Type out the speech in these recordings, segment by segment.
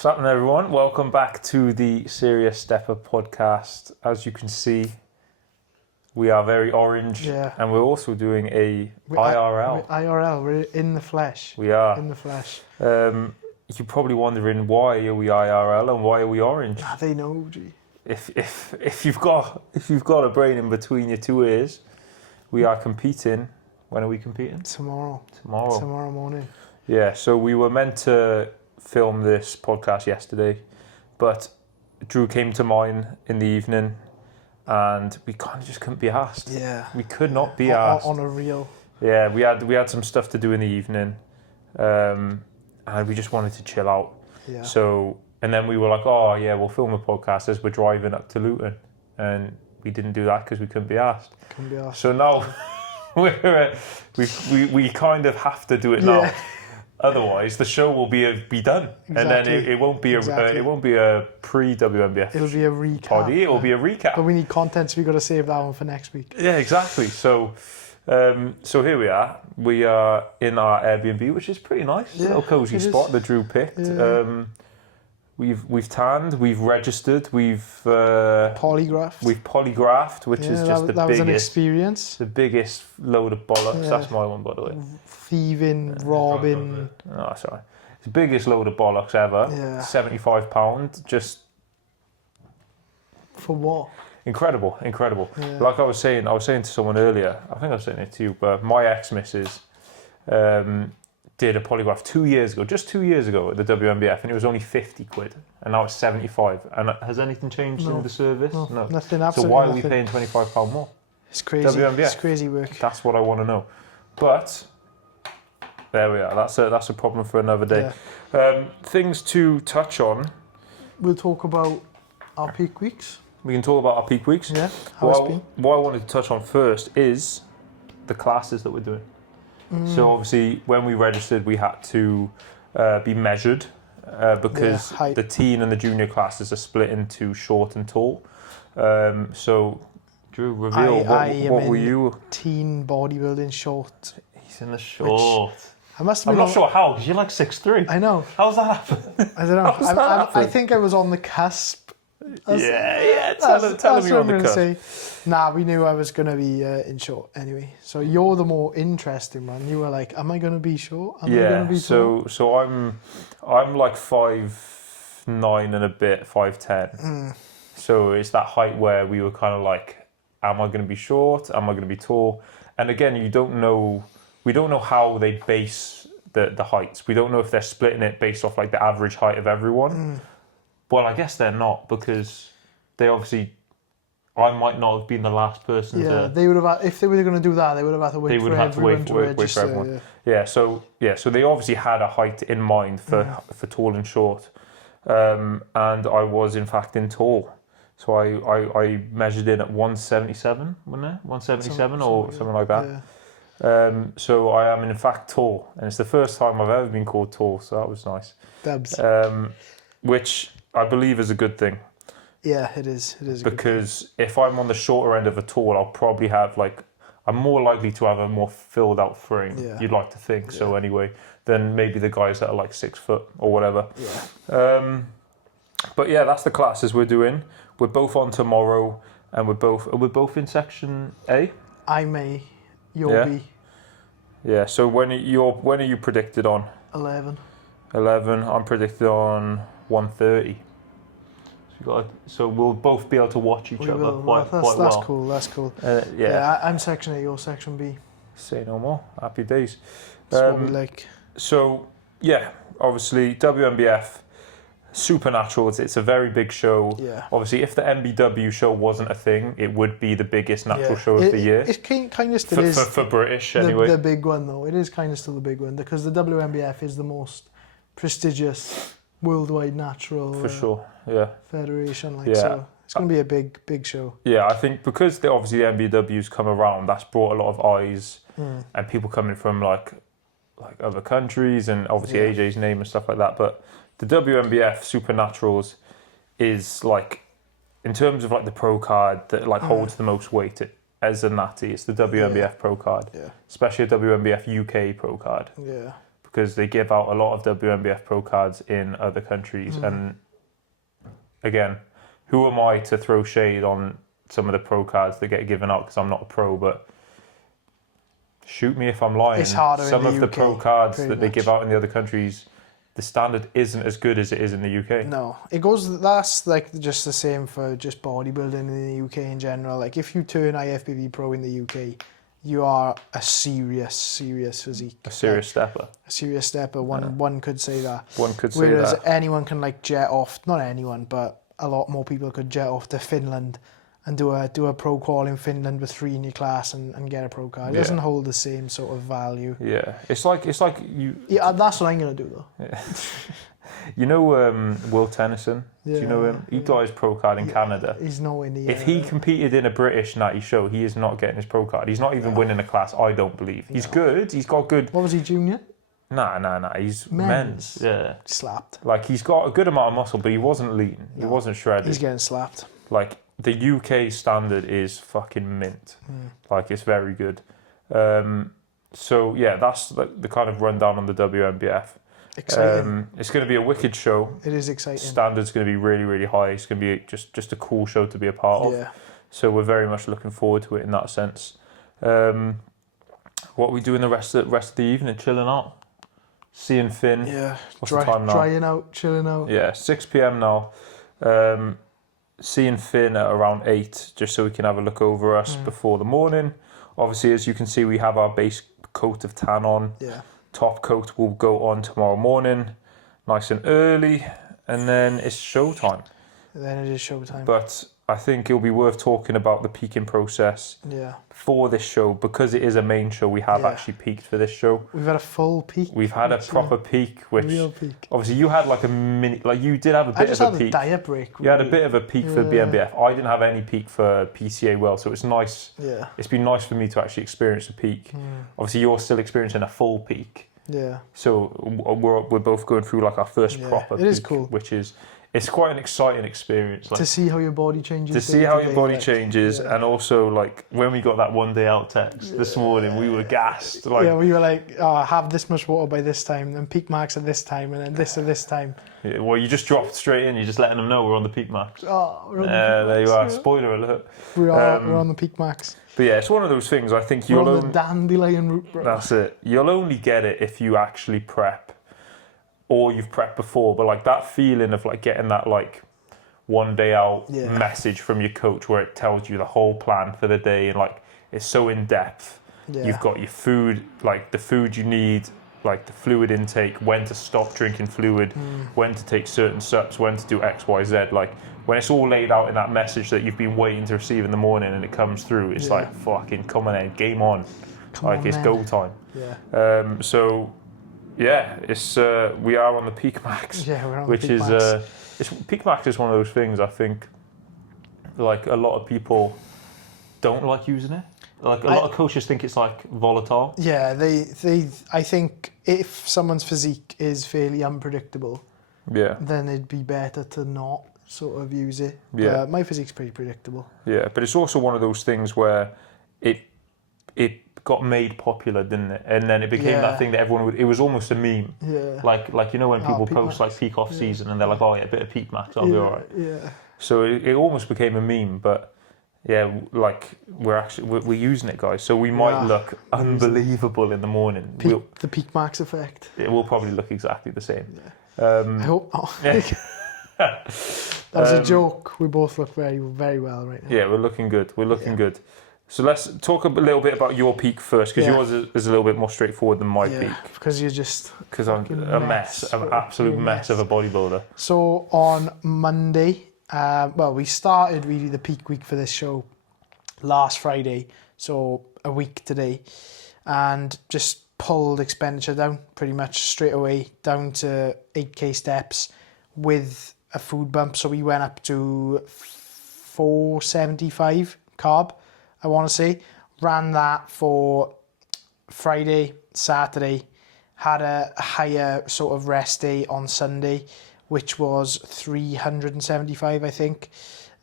What's happening, everyone? Welcome back to the Serious Steppa podcast. As you can see, we are very orange, and we're also doing a IRL. IRL, we're in the flesh. We are. In the flesh. You're probably wondering, why are we IRL and why are we orange? They know, G. If you've got a brain in between your two ears, we are competing. When are we competing? Tomorrow morning. Yeah, so we were meant to film this podcast yesterday, but Drew came to mine in the evening and we kind of just couldn't be asked. Yeah. We could not be asked. On a reel. Yeah, we had some stuff to do in the evening, and we just wanted to chill out. Yeah. So, and then we were like, oh yeah, we'll film a podcast as we're driving up to Luton, and we didn't do that because we couldn't be asked. So now we kind of have to do it now. Otherwise, the show will be done, and then it won't be a pre-WNBF. It'll be a recap. Poddy. It'll be a recap. But we need content, so we've got to save that one for next week. Yeah, exactly. So here we are. We are in our Airbnb, which is pretty nice. A little cozy spot that Drew picked. Yeah. We've tanned, we've registered, we've polygraphed. We've polygraphed, which is just that was an experience. The biggest load of bollocks. That's my one, by the way. Thieving, robbing. Oh, sorry. It's the biggest load of bollocks ever. Yeah. £75. Just for what? Incredible. Yeah. Like I was saying to someone earlier. I think I was saying it to you, but my ex-missus did a polygraph 2 years ago, just 2 years ago at the WNBF, and it was only 50 quid, and now it's 75. And has anything changed in the service? No. Nothing. Absolutely. So why are we paying £25 more? It's crazy. WNBF. It's crazy work. That's what I want to know. But there we are. That's a problem for another day. Yeah. Things to touch on. We'll talk about our peak weeks. We can talk about our peak weeks. Yeah. How it's been. What I wanted to touch on first is the classes that we're doing. So obviously, when we registered, we had to be measured because the teen and the junior classes are split into short and tall. So, Drew, reveal what were you? Teen bodybuilding short. He's in the short. I'm not sure how, because you're like 6'3". I know. How's that happen? I don't know. I think I was on the cusp. Tell me on the cusp. Nah, we knew I was going to be in short anyway. So you're the more interesting one. You were like, am I going to be short? Am I going to be tall? So I'm like 5'9" and a bit, 5'10". So it's that height where we were kind of like, am I going to be short? Am I going to be tall? And again, we don't know how they base the heights. We don't know if they're splitting it based off like the average height of everyone. Well, I guess they're not, because they obviously, I might not have been the last person to... they would have, if they were going to do that, they would have had to wait for everyone to register. For everyone. So they obviously had a height in mind for tall and short. And I was, in fact, in tall. So I measured in at 177, wasn't it? 177 or something like that. Yeah. So I am, in fact, tall. And it's the first time I've ever been called tall, so that was nice. Dabs. Which I believe is a good thing. Yeah, it is. It is. Because if I'm on the shorter end of a tall, I'll probably have I'm more likely to have a more filled out frame. Yeah. You'd like to think so anyway, than maybe the guys that are like 6 foot or whatever. Yeah. But yeah, that's the classes we're doing. We're both on tomorrow, and we're both in section A. I'm A. You're B. Yeah. So when are you predicted on? 11. I'm predicted on 1:30. So we'll both be able to watch each other quite well. That's cool. I'm section A, you're section B. Say no more. Happy days. That's what we like. So yeah, obviously WNBF, Supernatural. It's a very big show. Yeah. Obviously, if the MBW show wasn't a thing, it would be the biggest natural show of the year. It kind of still is for British anyway. The big one though. It is kind of still the big one, because the WNBF is the most prestigious worldwide natural federation. So it's going to be a big show. Yeah, I think because obviously the MBW's come around, that's brought a lot of eyes and people coming from like other countries, and obviously AJ's name and stuff like that. But the WNBF Supernaturals is like, in terms of like the pro card that like holds the most weight as a natty, it's the WNBF pro card, especially a WNBF UK pro card. Yeah. because they give out a lot of WNBF pro cards in other countries. And again, who am I to throw shade on some of the pro cards that get given out because I'm not a pro, but shoot me if I'm lying. It's harder some in the of UK, the pro cards that much. they give out in the other countries, the standard isn't as good as it is in the UK. No, that's like just the same for just bodybuilding in the UK in general. Like if you turn IFBB pro in the UK, you are a serious physique. A serious stepper. A serious stepper. One could say that. One could say Whereas that. anyone can like jet off, not anyone, but a lot more people could jet off to Finland and do a pro qual in Finland with 3 in your class and get a pro card. It doesn't hold the same sort of value. Yeah, it's like you. Yeah, that's what I'm gonna do though. Yeah. You know Will Tennyson? Do you know him? He got his pro card in Canada. He's nowhere near. If he competed in a British natty show, he is not getting his pro card. He's not even winning a class, I don't believe. He's good. He's got good. What was he, junior? Nah. He's men's. Yeah. Slapped. Like, he's got a good amount of muscle, but he wasn't lean. He wasn't shredded. He's getting slapped. Like, the UK standard is fucking mint. Like, it's very good. So, yeah, that's the kind of rundown on the WNBF. Exciting. It's going to be a wicked show. It is exciting. Standard's going to be really, really high. It's going to be just a cool show to be a part of. Yeah. So we're very much looking forward to it in that sense. What are we doing the rest of the evening? Chilling out, seeing Finn. Yeah. What's the time now? Drying out, chilling out. Yeah, 6 p.m. now. Seeing Finn at around 8, just so we can have a look over us before the morning. Obviously, as you can see, we have our base coat of tan on. Yeah. Top coat will go on tomorrow morning, nice and early, and then it's showtime. Then it is showtime. But I think it'll be worth talking about the peaking process for this show, because it is a main show. We have actually peaked for this show. We've had a full peak. We've had a proper peak, which real peak. Obviously you had like a mini, like you did have a bit of a peak. I just had a diet break. You had a bit of a peak for BNBF. I didn't have any peak for PCA World, so it's nice. Yeah. It's been nice for me to actually experience a peak. Obviously you're still experiencing a full peak. Yeah. So we're both going through like our first proper peak, it is cool. which is. It's quite an exciting experience. Like, to see how your body changes. To see how your body changes, and also like when we got that 1 day out text this morning, we were gassed. Like, we were like, oh, have this much water by this time, and peak max at this time, and then this at this time. Yeah, well, you just dropped straight in. You're just letting them know we're on the peak max. Oh, we're on the peak max. There you are. Spoiler alert. We're on the peak max. But yeah, it's one of those things. I think we're on the dandelion route, bro. That's it. You'll only get it if you actually prep, or you've prepped before. But like that feeling of like getting that like 1 day out message from your coach where it tells you the whole plan for the day, and like it's so in depth. You've got your food, like the food you need, like the fluid intake, when to stop drinking fluid, when to take certain sups, when to do X, Y, Z. Like when it's all laid out in that message that you've been waiting to receive in the morning and it comes through, it's like fucking come on in, game on. It's go time. Yeah. So yeah, it's we are on the peak max. Yeah, we're on which the peak is max. Peak max is one of those things I think like a lot of people don't like using it. Like a lot of coaches think it's like volatile. Yeah, I think if someone's physique is fairly unpredictable, then it'd be better to not sort of use it. Yeah. My physique's pretty predictable. Yeah, but it's also one of those things where it got made popular, didn't it? And then it became that thing that everyone would. It was almost a meme. Yeah. Like you know when people post max. like peak off season and they're like, oh yeah, a bit of peak max, I'll be alright. Yeah. So it almost became a meme, but yeah, like we're using it, guys. So we might look unbelievable in the morning. The peak max effect. It will probably look exactly the same. Yeah. I hope not. That was a joke. We both look very, very well right now. Yeah, we're looking good. We're looking good. So let's talk a little bit about your peak first, because yours is a little bit more straightforward than my peak. Because you're just... Because I'm a mess. I'm an absolute mess of a bodybuilder. So on Monday, we started really the peak week for this show last Friday, so a week today, and just pulled expenditure down pretty much straight away, down to 8k steps with a food bump. So we went up to 475 carb, I want to say. Ran that for Friday, Saturday, had a higher sort of rest day on Sunday, which was 375, I think.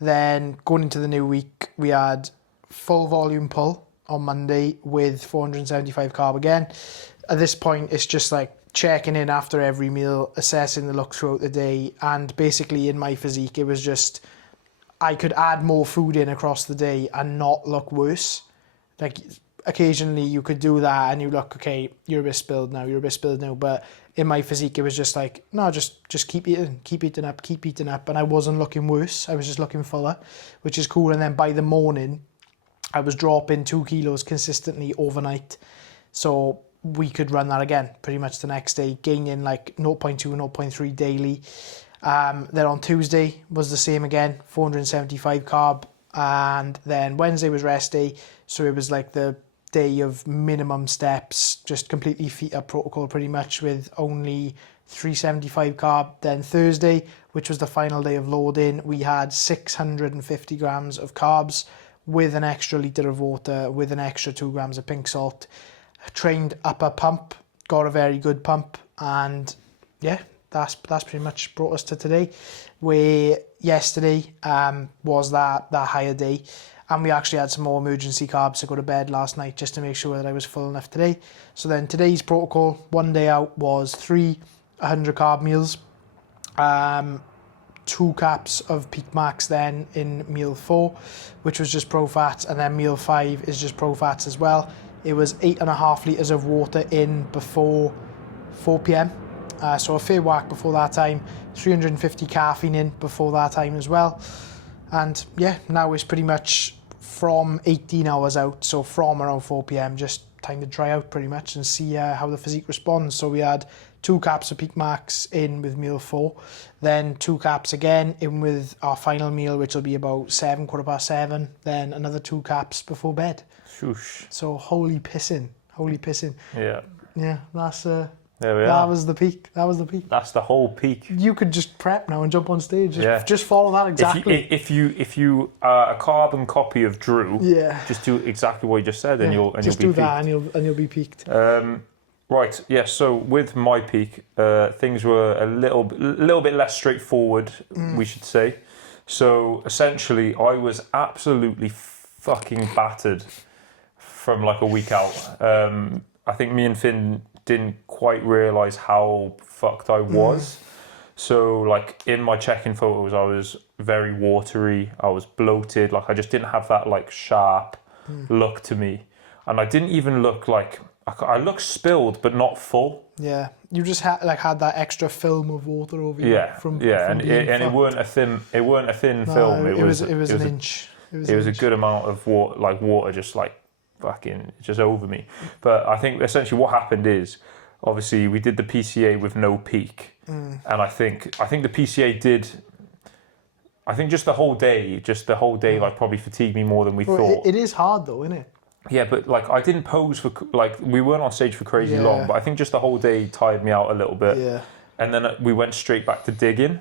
Then going into the new week, we had full volume pull on Monday with 475 carb again. At this point, it's just like checking in after every meal, assessing the look throughout the day, and basically in my physique, it was just I could add more food in across the day and not look worse. Like occasionally you could do that and you look, okay, you're a bit spilled now, but in my physique it was just like, no, just keep eating up, and I wasn't looking worse, I was just looking fuller, which is cool. And then by the morning I was dropping 2 kilos consistently overnight, so we could run that again pretty much the next day, gaining like 0.2, 0.3 daily. Then on Tuesday was the same again, 475 carb, and then Wednesday was rest day, so it was like the day of minimum steps, just completely feet up protocol pretty much, with only 375 carb. Then Thursday, which was the final day of loading, we had 650 grams of carbs with an extra litre of water, with an extra 2 grams of pink salt. Trained upper pump, got a very good pump, and yeah, that's pretty much brought us to today, where yesterday was that higher day, and we actually had some more emergency carbs to go to bed last night just to make sure that I was full enough today. So then today's protocol, one day out, was 3 100 carb meals, 2 caps of Peak Max then in meal 4, which was just pro fats, and then meal 5 is just pro fats as well. It was 8.5 litres of water in before 4 p.m. So a fair whack before that time, 350 caffeine in before that time as well. And yeah, now it's pretty much from 18 hours out, so from around 4 p.m, just time to dry out pretty much and see how the physique responds. So we had 2 caps of Peak Max in with meal 4, then 2 caps again in with our final meal, which will be about 7:15, then another 2 caps before bed. Shoosh. So holy pissing. Yeah. Yeah, that's There we that are. was the peak. That's the whole peak. You could just prep now and jump on stage. Just follow that exactly. If you are a carbon copy of Drew, Yeah. just do exactly what you just said, and you'll be just do peaked. that and you'll be peaked. Right, yeah, so with my peak, things were a little bit less straightforward, we should say. So essentially, I was absolutely fucking battered from like a week out. I think me and Finn didn't quite realise how fucked I was. So like in my check-in photos, I was very watery, I was bloated, like I just didn't have that like sharp look to me. And I didn't even look like, I looked spilled, but not full. Yeah, you just had that extra film of water over you. It weren't a thin film. It was an inch. It was a good amount of water just like fucking just over me. But I think essentially what happened is, obviously we did the PCA with no peak, and I think the PCA did. I think just the whole day like probably fatigued me more than we thought. It is hard though, isn't it? Yeah, but like I didn't pose for like we weren't on stage for crazy long, but I think just the whole day tired me out a little bit. Yeah. And then we went straight back to digging.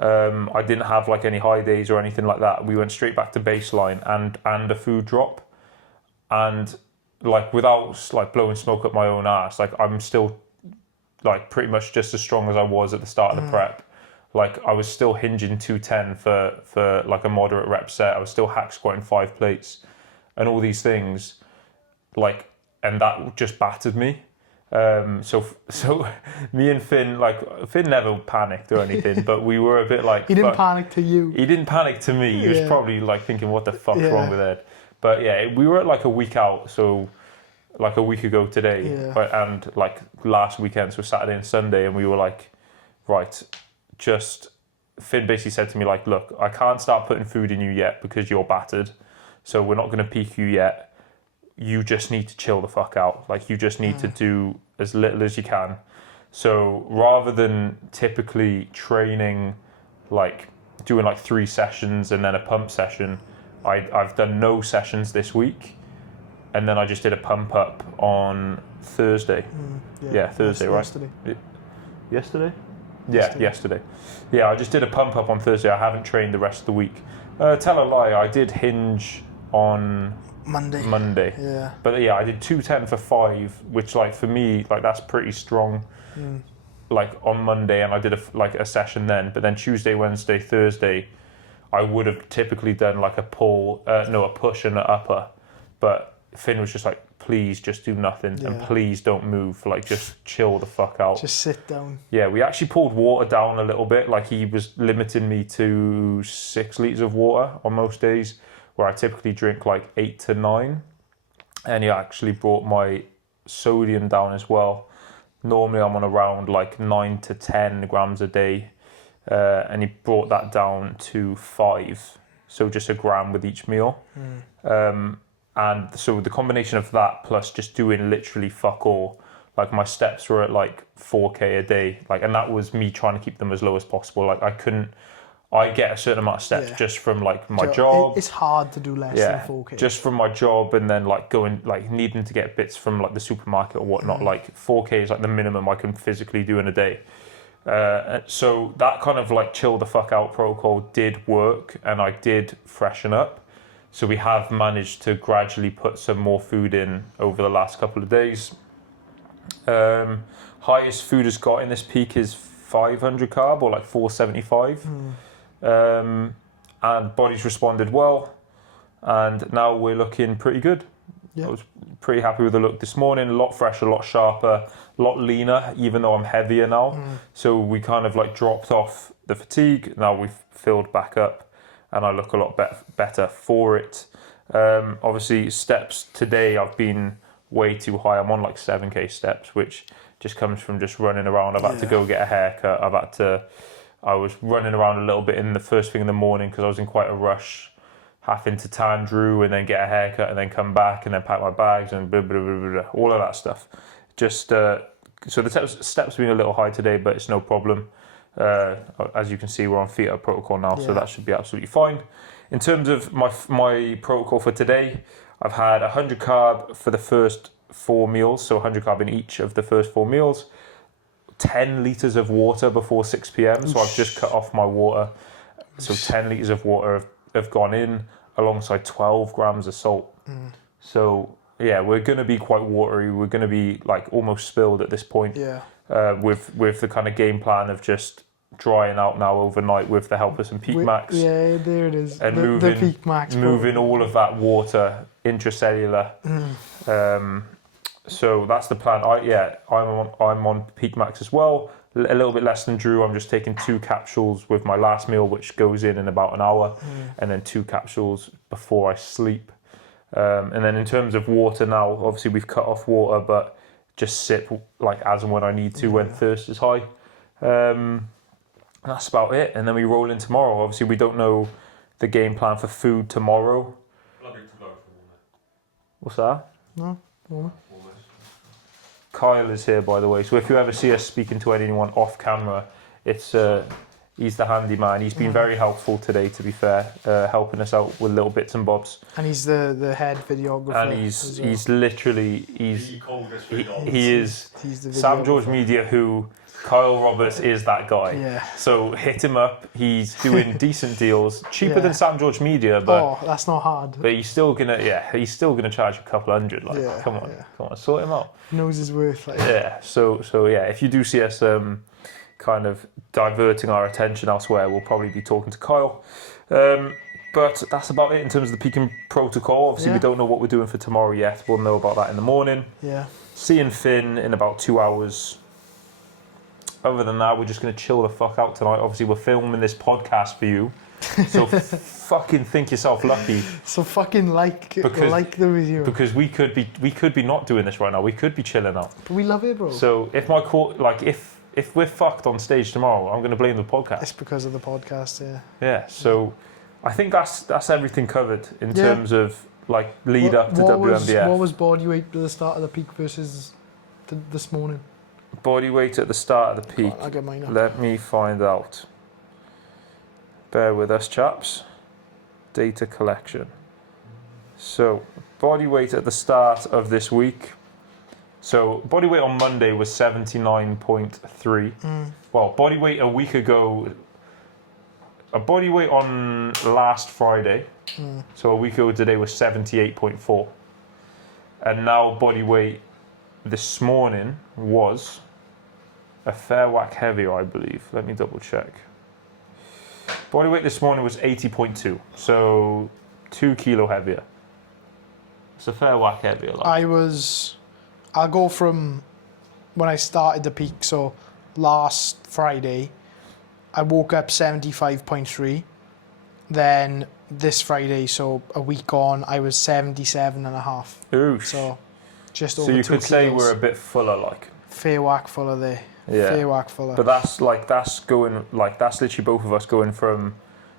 I didn't have like any high days or anything like that. We went straight back to baseline and a food drop, and like without like blowing smoke up my own ass, like I'm still like pretty much just as strong as I was at the start of the prep. Like I was still hinging 210 for like a moderate rep set. I was still hack squatting 5 plates and all these things, like, and that just battered me. So me and Finn, like Finn never panicked or anything, but we were a bit like, he didn't panic to you. He didn't panic to me. He was probably like thinking, what the fuck's wrong with Ed? But yeah, we were at like a week out, so like a week ago today, and like last weekend, so Saturday and Sunday, and we were like, right, Finn basically said to me like, look, I can't start putting food in you yet because you're battered, so we're not going to peak you yet. You just need to chill the fuck out. Like you just need to do as little as you can. So rather than typically training, like doing like 3 sessions and then a pump session, I've done no sessions this week, and then I just did a pump up on Thursday. Thursday, right? Yesterday? Yesterday. Yeah, I just did a pump up on Thursday. I haven't trained the rest of the week. Tell a lie, I did hinge on Monday. Yeah. But yeah, I did 210 for 5, which like for me, like that's pretty strong. Like on Monday, and I did a session then. But then Tuesday, Wednesday, Thursday, I would have typically done like a push and an upper. But Finn was just like, please just do nothing and please don't move. Like, just chill the fuck out. Just sit down. Yeah, we actually pulled water down a little bit. Like, he was limiting me to 6 litres of water on most days, where I typically drink like 8 to 9. And he actually brought my sodium down as well. Normally I'm on around like 9 to 10 grams a day. And he brought that down to 5. So just a gram with each meal. And so the combination of that plus just doing literally fuck all, like my steps were at like 4K a day, like, and that was me trying to keep them as low as possible. Like I get a certain amount of steps just from like my job. It's hard to do less than 4K. Just from my job, and then like going, like needing to get bits from like the supermarket or whatnot. Like 4K is like the minimum I can physically do in a day. So that kind of like chill the fuck out protocol did work, and I did freshen up. So we have managed to gradually put some more food in over the last couple of days. Highest food has got in this peak is 500 carb, or like 475. And body's responded well, and now we're looking pretty good. I was pretty happy with the look this morning. A lot fresher, a lot sharper, a lot leaner, even though I'm heavier now. So we kind of like dropped off the fatigue. Now we've filled back up, and I look a lot better for it. Obviously, steps today, I've been way too high. I'm on like 7K steps, which just comes from just running around. I've had to go get a haircut. I was running around a little bit in the first thing in the morning because I was in quite a rush, having to tan Drew and then get a haircut and then come back and then pack my bags and blah, blah, blah, blah, blah, all of that stuff. Just so the steps have been a little high today, but it's no problem. As you can see, we're on Theta protocol now, so that should be absolutely fine. In terms of my protocol for today, I've had 100 carb for the first 4 meals, so 100 carb in each of the first 4 meals, 10 litres of water before 6 p.m, so I've just cut off my water. So 10 litres of water have gone in, alongside 12 grams of salt. So yeah, we're going to be quite watery. We're going to be like almost spilled at this point. With the kind of game plan of just drying out now overnight with the help of some Peak Max. Yeah, there it is. And the Peak Max. Moving all of that water intracellular. So that's the plan. I'm on Peak Max as well. A little bit less than Drew. I'm just taking 2 capsules with my last meal, which goes in about an hour, and then 2 capsules before I sleep. And then in terms of water now, obviously we've cut off water, but just sip like as and when I need to when thirst is high. That's about it. And then we roll in tomorrow. Obviously we don't know the game plan for food tomorrow. What's that? No. Kyle is here, by the way. So if you ever see us speaking to anyone off camera, it's he's the handyman. He's been very helpful today, to be fair, helping us out with little bits and bobs. And he's the head videographer. And he's literally he is the Sam George Media, who Kyle Roberts is that guy. Yeah. So hit him up. He's doing decent deals, cheaper than Sam George Media, but that's not hard. But he's still gonna charge a couple hundred. Like, come on, sort him out. He knows his worth. Like. Yeah. So yeah, if you do see us kind of diverting our attention elsewhere, we'll probably be talking to Kyle. But that's about it in terms of the peaking protocol. Obviously, we don't know what we're doing for tomorrow yet. We'll know about that in the morning. Yeah. Seeing Finn in about 2 hours. Other than that, we're just going to chill the fuck out tonight. Obviously, we're filming this podcast for you. So fucking think yourself lucky. So fucking like the video. Because we could be not doing this right now. We could be chilling out. But we love it, bro. So if we're fucked on stage tomorrow, I'm going to blame the podcast. It's because of the podcast, Yeah. So I think that's everything covered in terms of like lead up to WNBF. What was body weight at the start of the peak versus this morning? Body weight at the start of the peak. I'll get mine up. Let me find out. Bear with us, chaps. Data collection. So, body weight at the start of this week. So, body weight on Monday was 79.3. Well, body weight a week ago. A body weight on last Friday. So, a week ago today was 78.4. And now, body weight this morning was a fair whack heavier, I believe. Let me double check. Body weight this morning was 80.2, so 2 kilo heavier. It's a fair whack heavier. Like. I'll go from when I started the peak. So last Friday, I woke up 75.3. Then this Friday, so a week on, I was 77.5. Oof. So just over 2 So you kilos. could say we're a bit fuller, like. Fair whack fuller there. Yeah. Fair whack fuller. But that's literally both of us going from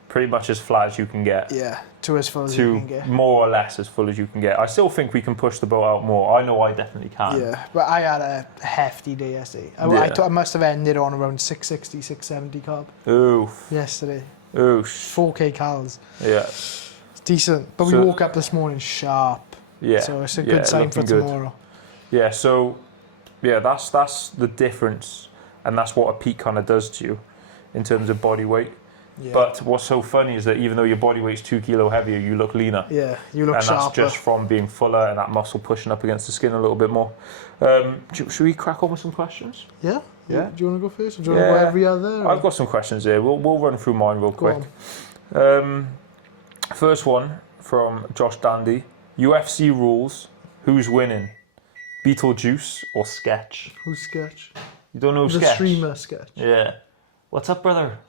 pretty much as flat as you can get. Yeah, to as full as you can To get. more or less as full as you can get. I still think we can push the boat out more. I know I definitely can. Yeah, but I had a hefty day yesterday. I must have ended on around 660, 670 carb Oof. yesterday. Oof. 4k calories. Yeah. It's decent. But we woke up this morning sharp. Yeah. So it's a good sign for tomorrow. Yeah, so that's the difference, and that's what a peak kind of does to you in terms of body weight. Yeah. But what's so funny is that even though your body weight's 2 kilo heavier, you look leaner. Yeah, you look and sharper. And that's just from being fuller and that muscle pushing up against the skin a little bit more. Should we crack on with some questions? Yeah? Yeah. Do you want to go first? Or do you want to go every other? Or? I've got some questions here. We'll run through mine real quick. First one from Josh Dandy. UFC rules. Who's winning? Beetlejuice or Sketch? Who's Sketch? You don't know the Sketch? The streamer Sketch. Yeah. What's up, brother?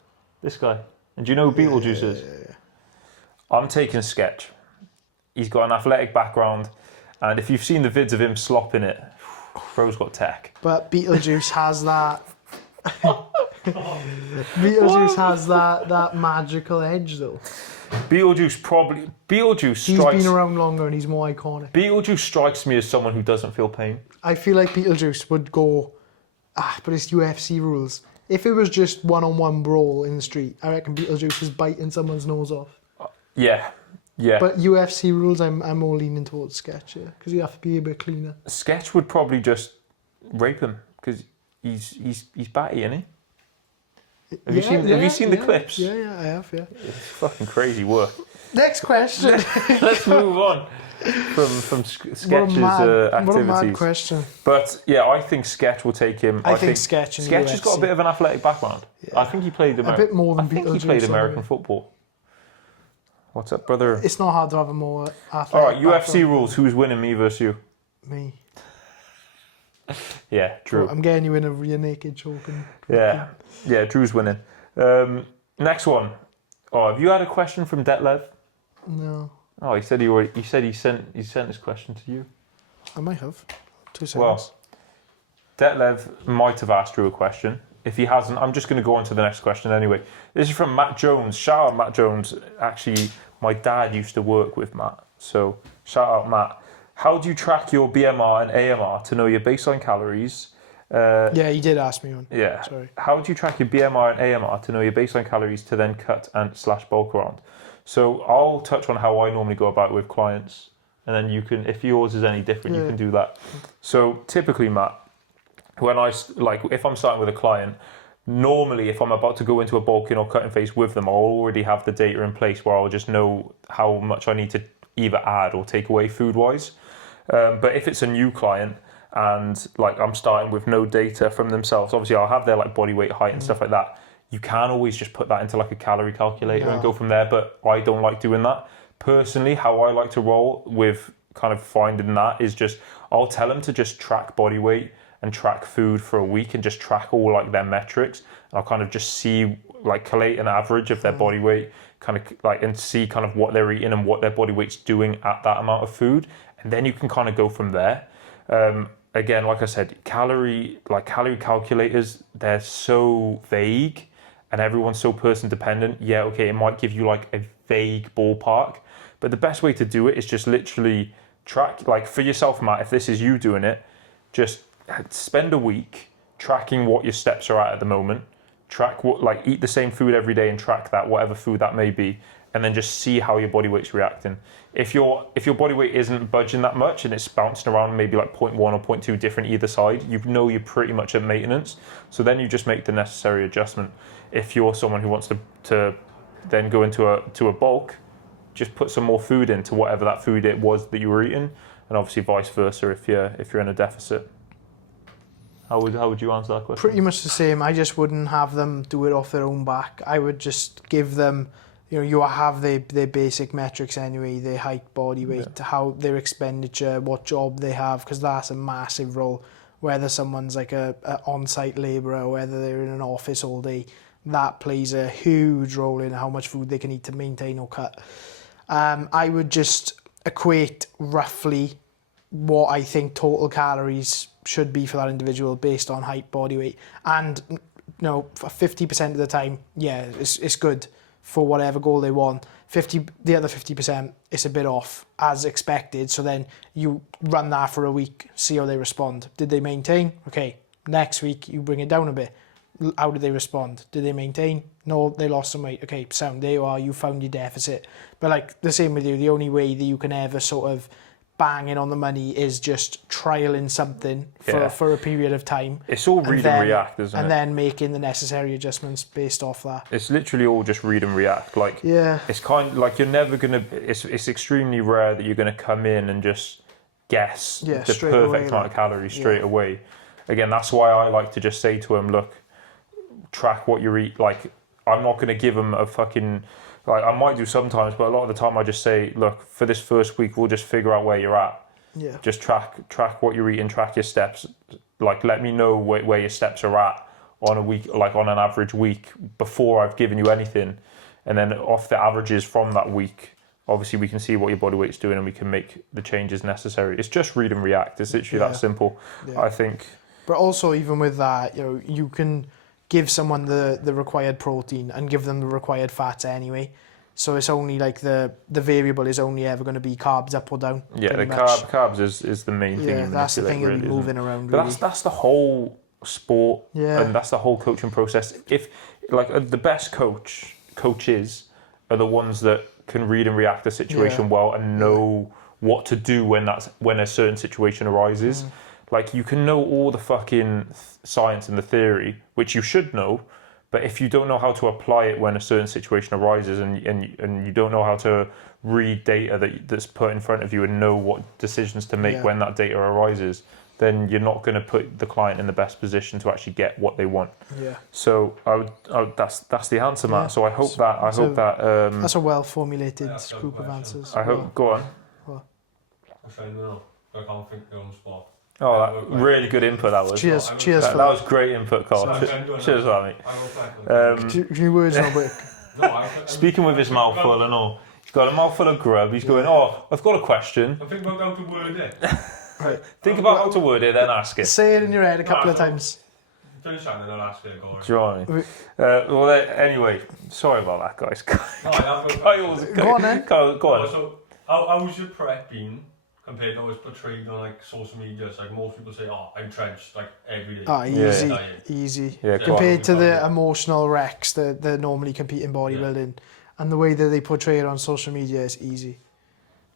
This guy. And do you know who Beetlejuice is? Yeah. I'm taking Sketch. He's got an athletic background, and if you've seen the vids of him slopping it, bro's got tech. But Beetlejuice has that. Beetlejuice has that magical edge, though. Beetlejuice strikes. He's been around longer and he's more iconic. Beetlejuice strikes me as someone who doesn't feel pain. I feel like Beetlejuice would go, but it's UFC rules. If it was just one-on-one brawl in the street, I reckon Beetlejuice is biting someone's nose off. Yeah. But UFC rules, I'm more leaning towards Sketch, yeah, because you have to be a bit cleaner. Sketch would probably just rape him because he's batty, isn't he? Have you seen the clips? Yeah, I have, yeah. It's fucking crazy work. Next question. Let's move on from Sketch's activities. What a mad question. But yeah, I think Sketch will take him. I think Sketch in Sketch has got a bit of an athletic background. Yeah. I think he played a bit more than Beetlejuice. He played American football. What's up, brother? It's not hard to have a more athletic. All right, UFC rules. Who's winning, me versus you? Me. Yeah, Drew. I'm getting you in a rear naked choking. Yeah, Drew's winning. Next one. Oh, have you had a question from Detlev? No. Oh, he said he sent his question to you. I might have. 2 seconds. Well, Detlev might have asked Drew a question. If he hasn't, I'm just going to go on to the next question anyway. This is from Matt Jones. Shout out Matt Jones. Actually, my dad used to work with Matt. So, shout out Matt. How do you track your BMR and AMR to know your baseline calories? Yeah, you did ask me one. Yeah. Sorry. How do you track your BMR and AMR to know your baseline calories to then cut and / bulk around? So I'll touch on how I normally go about it with clients, and then you can, if yours is any different, you can do that. So typically, Matt, when if I'm starting with a client, normally if I'm about to go into a bulking or cutting phase with them, I'll already have the data in place where I'll just know how much I need to either add or take away food-wise. But if it's a new client and I'm starting with no data from themselves, obviously I'll have their body weight, height and stuff like that. You can always just put that into a calorie calculator and go from there, but I don't like doing that. Personally, how I like to roll with kind of finding that is just, I'll tell them to just track body weight and track food for a week and just track all their metrics. And I'll kind of just see, collate an average of their body weight, kind of and see kind of what they're eating and what their body weight's doing at that amount of food. And then you can kind of go from there. Again, like I said, calorie calculators, they're so vague and everyone's so person dependent. Yeah, okay, it might give you a vague ballpark, but the best way to do it is just literally track, for yourself, Matt, if this is you doing it, just spend a week tracking what your steps are at the moment, track what, eat the same food every day and track that, whatever food that may be, and then just see how your body weight's reacting. If your body weight isn't budging that much and it's bouncing around maybe 0.1 or 0.2 different either side, you're pretty much at maintenance. So then you just make the necessary adjustment. If you're someone who wants to then go into a bulk, just put some more food into whatever that food it was that you were eating, and obviously vice versa if you're in a deficit. How would you answer that question? Pretty much the same. I just wouldn't have them do it off their own back. I would just give them, you have their basic metrics anyway, their height, body weight, how their expenditure, what job they have, because that's a massive role. Whether someone's like a on-site labourer, whether they're in an office all day, that plays a huge role in how much food they can eat to maintain or cut. I would just equate roughly what I think total calories should be for that individual based on height, body weight. And for 50% of the time, yeah, it's good for whatever goal they want. The other 50%, it's a bit off as expected. So then you run that for a week, see how they respond. Did they maintain? Okay, next week you bring it down a bit. How did they respond? Did they maintain? No, they lost some weight. Okay, sound, there you are, you found your deficit. But like the same with you, the only way that you can ever sort of bang in on the money is just trialing something for a period of time. It's all read and react, isn't it? And then making the necessary adjustments based off that. It's literally all just read and react. Like, it's kind of like you're never gonna. It's extremely rare that you're gonna come in and just guess the perfect amount of calories straight away. Again, that's why I like to just say to him, look, track what you eat. Like, I'm not gonna give him a fucking. Like, I might do sometimes, but a lot of the time I just say, look, for this first week, we'll just figure out where you're at. Yeah. Just track what you're eating, track your steps. Like, let me know where your steps are at on a week, like on an average week before I've given you anything. And then off the averages from that week, obviously we can see what your body weight's doing and we can make the changes necessary. It's just read and react. It's literally that simple, I think. But also, even with that, you can give someone the required protein and give them the required fats anyway. So it's only like the variable is only ever going to be carbs up or down. Yeah, the carbs is the main thing. Yeah, that's the thing you'll be moving around. Really. But that's the whole sport, and that's the whole coaching process. If like the best coaches are the ones that can read and react to a situation well and know what to do when a certain situation arises. Like, you can know all the fucking science and the theory, which you should know, but if you don't know how to apply it when a certain situation arises and you don't know how to read data that's put in front of you and know what decisions to make when that data arises, then you're not going to put the client in the best position to actually get what they want. Yeah. So that's the answer, Matt. So I hope that that's a well formulated group of answers. Go on. What? I can't think on the spot. Oh, really good input that was. Cheers that was great input, Carl. Cheers for that, mate. Few words now, quick. Speaking with his mouth full and all. He's got a mouthful of grub. He's going, I've got a question. I think about how to word it. Right. Think about how to word it, then ask it. Say it in your head a couple of times. Finish that and then I'll ask it. Do you know what I mean? Anyway, sorry about that, guys. Go on then. Go on. So, how's your prep been compared to how it's portrayed on like social media? It's like most people say, I'm trenched like every day. Easy. Yeah, compared to the emotional wrecks that normally compete in bodybuilding, and the way that they portray it on social media is easy.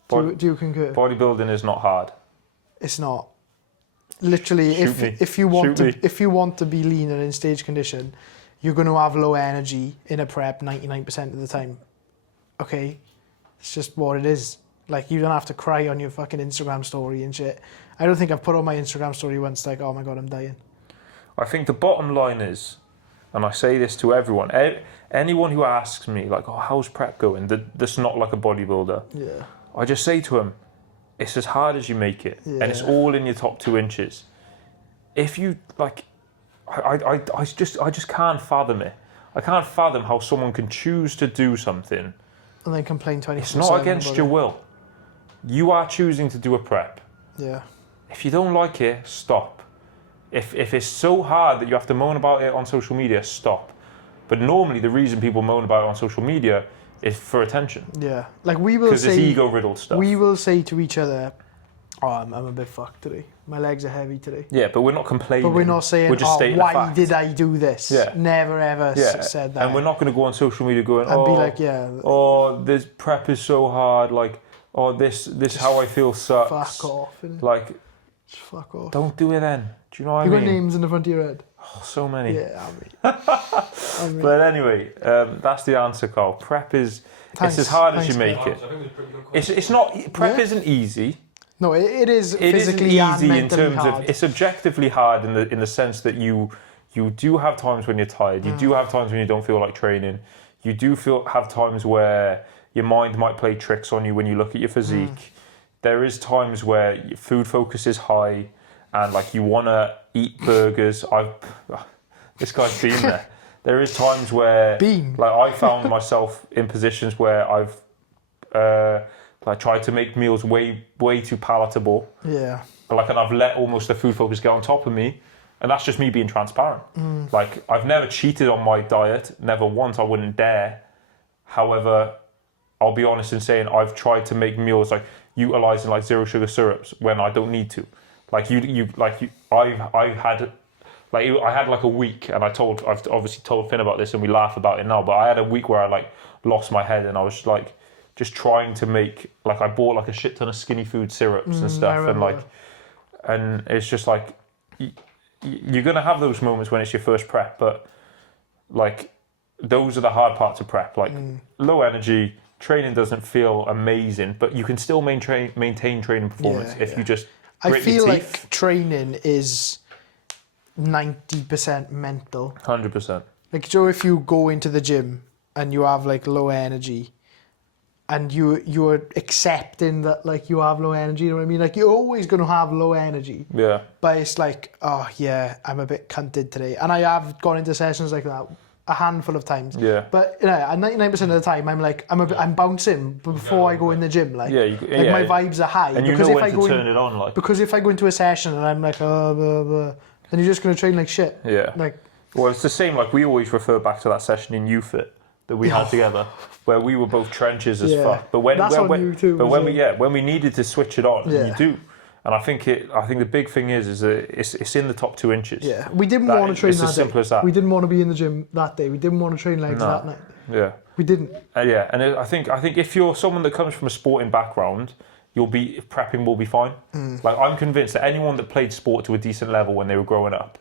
Do you concur? Bodybuilding is not hard. It's not. Literally, if you want to be lean and in stage condition, you're going to have low energy in a prep 99% of the time. Okay, it's just what it is. Like, you don't have to cry on your fucking Instagram story and shit. I don't think I've put on my Instagram story once like, oh my God, I'm dying. I think the bottom line is, and I say this to everyone, anyone who asks me, like, how's prep going? That's not like a bodybuilder. Yeah. I just say to them, it's as hard as you make it. Yeah. And it's all in your top 2 inches. If you, like, I just can't fathom it. I can't fathom how someone can choose to do something and then complain 24/7. It's not against your will. You are choosing to do a prep. Yeah. If you don't like it, stop. If it's so hard that you have to moan about it on social media, stop. But normally the reason people moan about it on social media is for attention. Yeah. Like, we will say... Because it's ego-riddled stuff. We will say to each other, I'm a bit fucked today. My legs are heavy today. Yeah, but we're not complaining. But we're not saying, we're just stating why fact. did I do this? Yeah. Never ever said that. And we're not going to go on social media going, and be like, this prep is so hard. Like, this how I feel sucks. Fuck off. Like, just fuck off. Don't do it then. Do you know what I mean? You got names in the front of your head? Oh, so many. Yeah, I mean. But anyway, that's the answer, Carl. Prep is... It's as hard as you make it. It's not... Prep isn't easy. No, it is easy physically and mentally in terms hard. of... It's objectively hard in the sense that you do have times when you're tired. You do have times when you don't feel like training. you do have times where your mind might play tricks on you when you look at your physique. There is times where your food focus is high and like you want to eat burgers. This guy's been there. There is times where like I found myself in positions where I've like tried to make meals way too palatable. Yeah. Like, and I've let almost the food focus get on top of me, and that's just me being transparent. Like, I've never cheated on my diet, never once. I wouldn't dare. However, I'll be honest in saying I've tried to make meals like utilizing like zero sugar syrups when I don't need to. Like I've had. Like I had like a week, and I've obviously told Finn about this, and we laugh about it now. But I had a week where I like lost my head, and I was like just trying to make like I bought like a shit ton of skinny food syrups and stuff, and it's just like you're gonna have those moments when it's your first prep, but like those are the hard parts of prep. Like low energy training doesn't feel amazing, but you can still maintain training performance if you just. I feel like training is 90% mental. 100%. Like, Joe, if you go into the gym and you have like low energy and you're accepting that like you have low energy, you know what I mean? Like, you're always going to have low energy. Yeah. But it's like, oh yeah, I'm a bit cunted today. And I have gone into sessions like that a handful of times. Yeah. But 99% of the time, I'm like, I'm bouncing before I go in the gym. Like, my vibes are high. And you know when to turn it on. Like. Because if I go into a session and I'm like, oh, blah, blah, then you're just going to train like shit. Yeah. Like, well, it's the same. Like, we always refer back to that session in UFIT that we had together, where we were both trenches as fuck. But when we needed to switch it on, you do. And I think the big thing is that it's in the top 2 inches. Yeah, we didn't want to train that day. It's as simple as that. We didn't want to be in the gym that day. We didn't want to train legs that night. Yeah. We didn't. And I think if you're someone that comes from a sporting background, prepping will be fine. Like, I'm convinced that anyone that played sport to a decent level when they were growing up,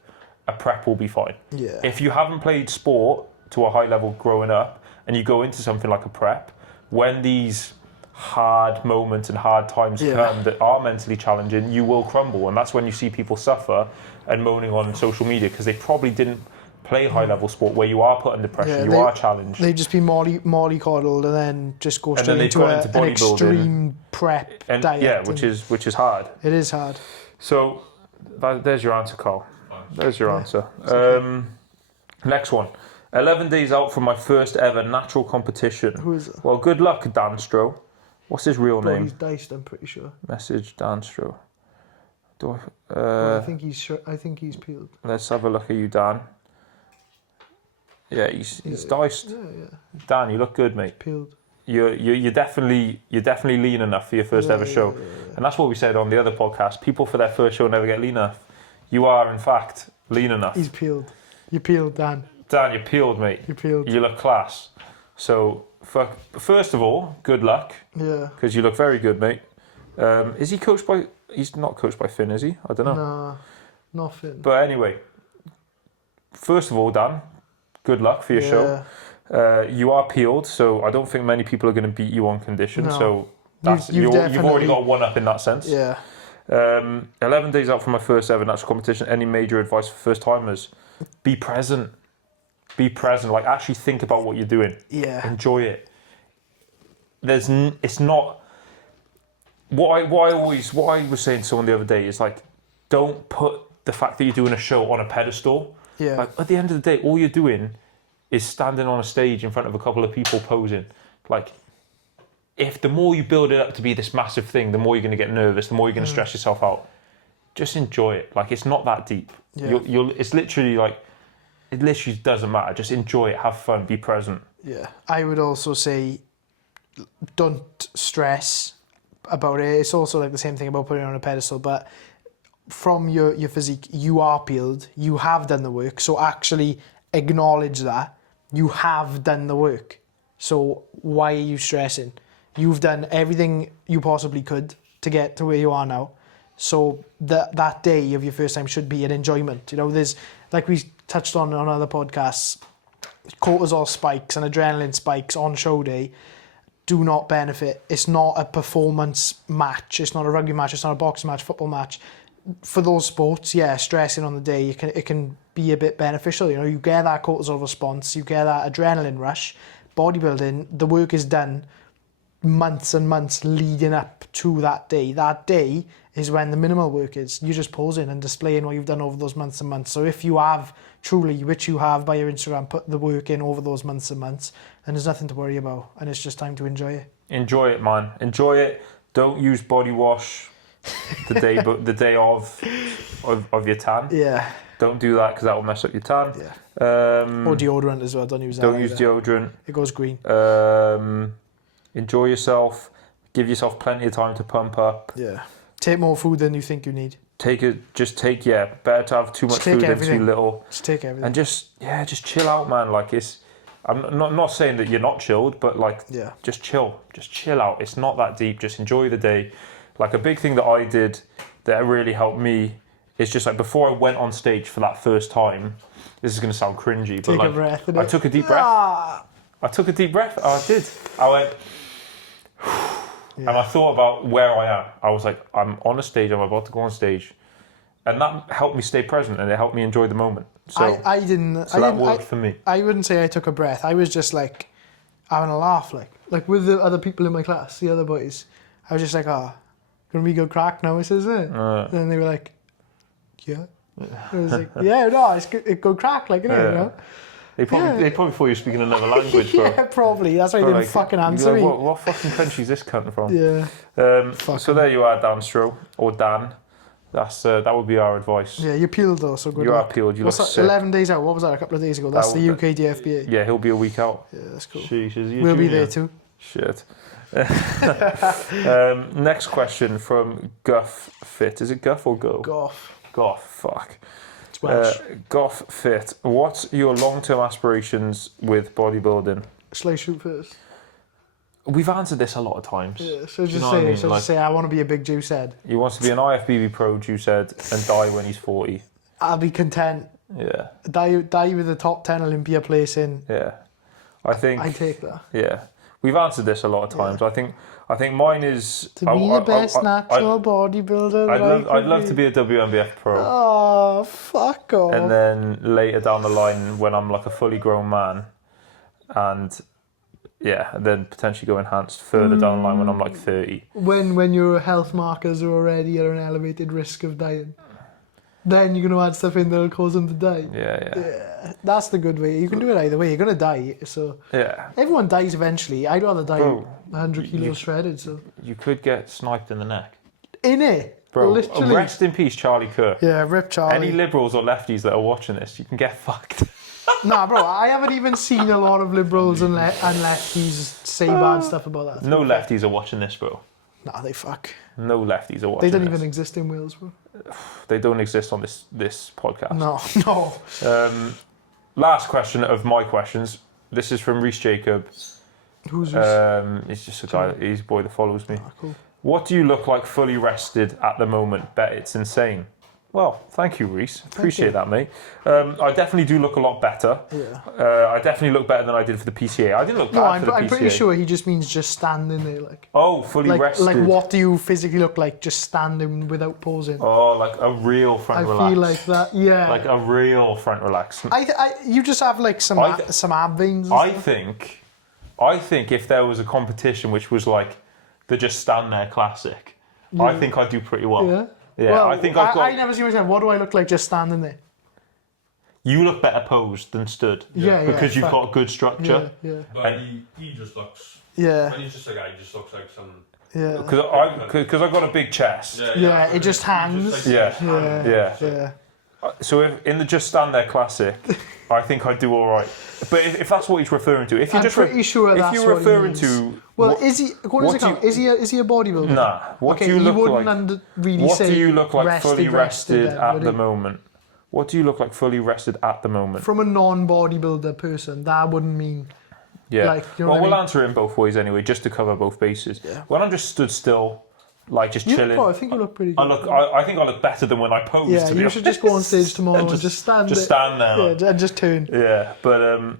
a prep will be fine. Yeah. If you haven't played sport to a high level growing up and you go into something like a prep, when these hard moments and hard times come that are mentally challenging, you will crumble, and that's when you see people suffer and moaning on social media because they probably didn't play high level sport where you are put under pressure, you are challenged. They've just been mollycoddled and then just go straight into an extreme prep diet. Yeah, which is hard. It is hard. So there's your answer, Carl. There's your answer. Next one. 11 days out from my first ever natural competition. Who is it? Well, good luck, Danstro. What's his real name? He's diced, I'm pretty sure. Message Danstro. I think he's peeled. Let's have a look at you, Dan. Yeah, he's diced. Yeah. Dan, you look good, mate. Peeled. You're definitely lean enough for your first ever show. And that's what we said on the other podcast. People for their first show never get lean enough. You are, in fact, lean enough. He's peeled. You're peeled, Dan. Dan, you're peeled, mate. You're peeled. You look class. So, first of all, good luck. Yeah. Because you look very good, mate. Is he coached by... He's not coached by Finn, is he? I don't know. Nah, not Finn. But anyway, first of all, Dan, good luck for your show. You are peeled, so I don't think many people are going to beat you on condition. No. So you've already got one up in that sense. Yeah. 11 days out from my first ever natural competition. Any major advice for first timers? Be present. Be present. Like, actually think about what you're doing. Yeah. Enjoy it. It's not. What I was saying to someone the other day is like, don't put the fact that you're doing a show on a pedestal. Yeah. Like, at the end of the day, all you're doing is standing on a stage in front of a couple of people posing. Like, if the more you build it up to be this massive thing, the more you're going to get nervous, the more you're going to stress yourself out. Just enjoy it. Like, it's not that deep. Yeah. It's literally like, it literally doesn't matter. Just enjoy it, have fun, be present. Yeah. I would also say, don't stress about it. It's also like the same thing about putting it on a pedestal, but from your physique, you are peeled, you have done the work, so actually acknowledge that you have done the work. So why are you stressing? You've done everything you possibly could to get to where you are now. So that day of your first time should be an enjoyment. You know, there's, like we touched on other podcasts, cortisol spikes and adrenaline spikes on show day do not benefit. It's not a performance match. It's not a rugby match. It's not a boxing match, football match. For those sports, stressing on the day, it can be a bit beneficial. You know, you get that cortisol response, you get that adrenaline rush, bodybuilding, the work is done months and months leading up to that day. That day is when the minimal work is. You're just posing and displaying what you've done over those months and months. So if you have truly, which you have by your Instagram, put the work in over those months and months, then there's nothing to worry about, and it's just time to enjoy it. Enjoy it, man. Enjoy it. Don't use body wash the day of your tan. Yeah. Don't do that because that will mess up your tan. Yeah. Or deodorant as well. Don't use that. Don't use deodorant. It goes green. Enjoy yourself. Give yourself plenty of time to pump up. Yeah. Take more food than you think you need. Better to have too much food than too little. Just take everything. And just chill out, man. Like I'm not saying that you're not chilled, but just chill. Just chill out. It's not that deep. Just enjoy the day. Like a big thing that I did that really helped me is just like before I went on stage for that first time, this is going to sound cringy, but like, a breath. I took a deep breath. I took a deep breath. I did. I went, and I thought about where I am. I was like, I'm on a stage. I'm about to go on stage, and that helped me stay present, and it helped me enjoy the moment. So I didn't. So that worked for me. I wouldn't say I took a breath. I was just like having a laugh, like with the other people in my class, the other boys. I was just like, can we go crack now? Isn't it? And then they were like, yeah. I was like, yeah, no, it go crack, like, you know. They probably thought you were speaking another language, bro. Yeah, probably. That's why they didn't fucking answer me. What fucking country is this coming from? Yeah. So there you are, Dan Stroh, or Dan. That would be our advice. Yeah, you peeled though, so good You luck. are peeled. You look sick. 11 days out. What was that? A couple of days ago. That's the UK DFBA. Yeah, he'll be a week out. Yeah, that's cool. Jeez, we'll be there too. Shit. Next question from Guff Fit. Is it Guff or Go? Goff. Fuck. It's Welsh. Goff Fit. What's your long-term aspirations with bodybuilding? Shall I shoot first? We've answered this a lot of times. Yeah, so just say I want to be a big juice head. He wants to be an IFBB pro juice head and die when he's 40. I'll be content. Yeah. Die with a top 10 Olympia place in. Yeah. I take that. Yeah. We've answered this a lot of times. Yeah. I think mine is to be the best natural bodybuilder. I'd love to be a WNBF pro. Oh, fuck off. And then later down the line when I'm like a fully grown man and then potentially go enhanced further down the line when I'm like 30. When your health markers are already at an elevated risk of dying. Then you're going to add stuff in that'll cause them to die. Yeah. That's the good way. You can do it either way. You're going to die. So everyone dies eventually. I'd rather die 100 kilos shredded. So you could get sniped in the neck. In it? Bro, literally. Rest in peace, Charlie Kirk. Yeah, rip Charlie. Any liberals or lefties that are watching this, you can get fucked. Nah, bro, I haven't even seen a lot of liberals and lefties say bad stuff about that. No lefties are watching this, bro. Nah, they fuck. No lefties are watching this. They don't even exist in Wales, bro. They don't exist on this podcast. No. Last question of my questions. This is from Reese Jacob. Who's this? He's just a guy. He's a boy that follows me. Oh, cool. What do you look like fully rested at the moment? Bet it's insane. Well, thank you, Reese. Appreciate that, mate. I definitely do look a lot better. Yeah. I definitely look better than I did for the PCA. I didn't look bad for the PCA. I'm pretty sure he just means just standing there, like. Oh, fully rested. Like, what do you physically look like just standing without posing? Oh, like a real front relax. I feel like that, yeah. Like a real front relax. You just have like some ab veins. I think if there was a competition which was like the Just Stand There Classic, I think I'd do pretty well. Yeah. Yeah, well, I think I've got... I never see myself. What do I look like just standing there? You look better posed than stood. Yeah, because you've got good structure. Yeah. But he just looks... Yeah. When he's just a guy, he just looks like some... Yeah. Because I've got a big chest. Yeah, it just hangs. Just like Yeah. So in the Just Stand There Classic, I think I'd do all right. But if that's what he's referring to, if you're pretty sure that's if you're what referring he to, well, is he? Is he a bodybuilder? Nah. What do you look like? What do you look like fully rested at the moment? What do you look like fully rested at the moment? From a non-bodybuilder person, that wouldn't mean. Yeah. Like, you know we'll answer it in both ways anyway, just to cover both bases. Yeah. When I'm just stood still, like just chilling. I think you look pretty good. I think I look better than when I pose. Yeah, you should just go on stage tomorrow and just stand. Just stand there. Yeah, and just turn. Yeah, but